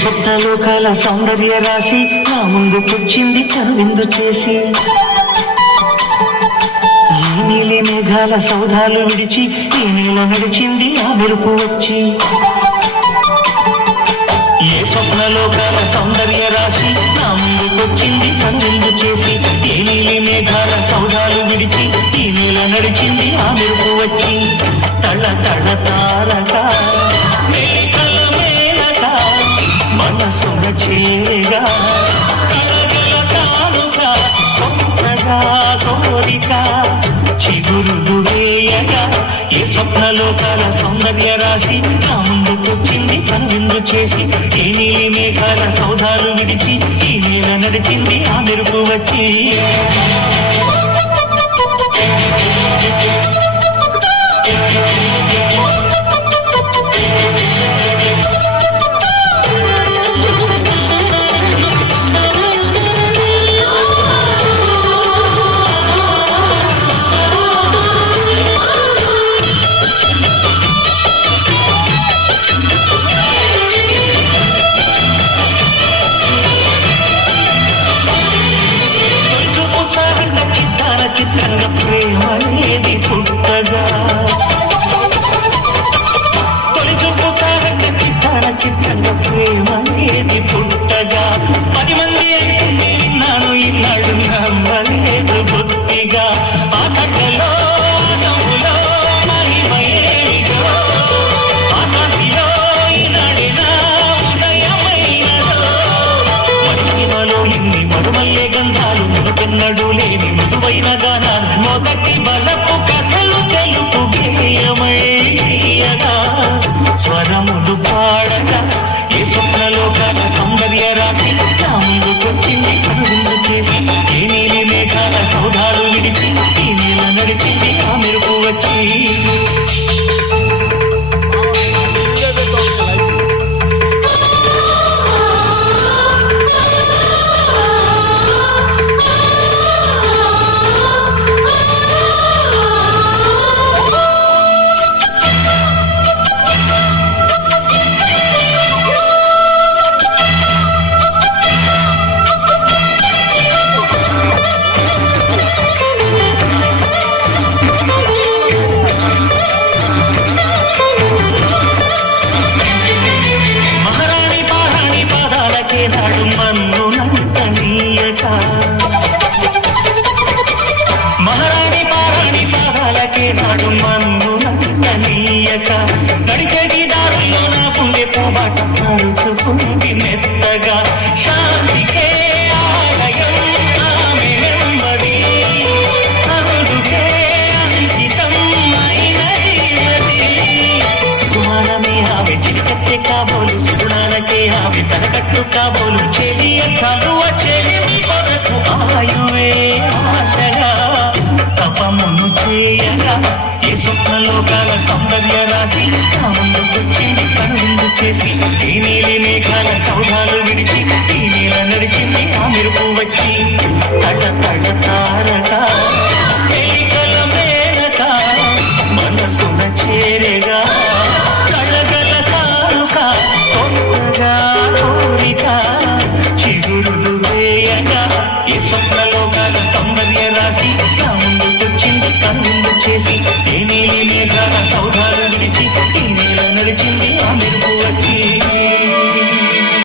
స్వప్నలోకాల సౌందర్య రాశి నా ముందుకొచ్చింది కనువిందు చేసి, ఈ నీలి మేఘాల సౌధాలు విడిచి ఈ నేల నడిచింది ఆ మెరుపు వచ్చి. ఏ స్వప్నలోకాల సౌందర్య రాశి నా ముందుకొచ్చింది కనువిందు చేసి, ఏ నీలి మేఘాల సౌధాలు విడిచి ఈ నేల నడిచింది ఆ మెరుపు వచ్చి. తళ తళ తారక మనసున చేరగా కలగల తానుగా కొత్తగా కోరిక చిగురులు వేయగా. ఏ స్వప్నలోకాల సౌందర్య రాశి నా ముందుకొచ్చింది కనువిందు చేసి, ఏ నీలి మేఘాల సౌధాలు విడిచి ఈ నేల నడిచింది ఆ మెరుపు వచ్చి. చిత్రంగా ప్రేమ అనేది పుట్టగా, తొలి చూపు చాలంటే చిత్రంగా ప్రేమ అనేది పుట్టగా. 10 మంది అంటుంది విన్నాను ఈనాడు నమ్మలేదు బుద్ధిగా. ఆ కట్టలో నవ్వులో మహిమయేమిటో, ఆ కాంతిలో ఈనాడే నా ఉదయమైనదో. మనిషిలో ఇన్ని మరుమల్లే గంధాలు మునుపెన్నడూ లేని మృదువైన గానాలు మొదటి బలపు కథలు తెలుపు గేయమై తీయగా స్వరములు పాడగా. ఏ స్వప్నలోకాల సౌందర్య రాశి నా ముందుకొచ్చింది కనువిందు చేసి, ఏ నీలి మేఘాల సౌధాలు విడిచి ఈ నేల నడిచింది ఆ మెరుపు వచ్చి. నాడు మన్ను నంతనీయక, మహారాణి పారాణి పాదాలకే నాడు మన్ను నంతనీయక. నడిచేటి దారుల్లో నాకుండే పోబాట నడుచుకుంది మెత్తగా. శాంతికే ఆలయం ఆమె నెమ్మది, అందుకే అంకితం అయినది. సుమానమే ఆమె చిరికత్తె కాబోలు, సుగుణాలకే ఆమె తనకట్టు కాబోలు. చెలియ చదువ చెలిమి కొరకు ఆయువే ఆశగా తపమును చేయగా. ఏ స్వప్నలోకాల సౌందర్య రాశి నా ముందుకొచ్చింది కనువిందు చేసి, ఈ నీలి మేఘాల సౌధాలు విడిచి ఈ నేల నడిచింది ఆ మెరుపు వచ్చి.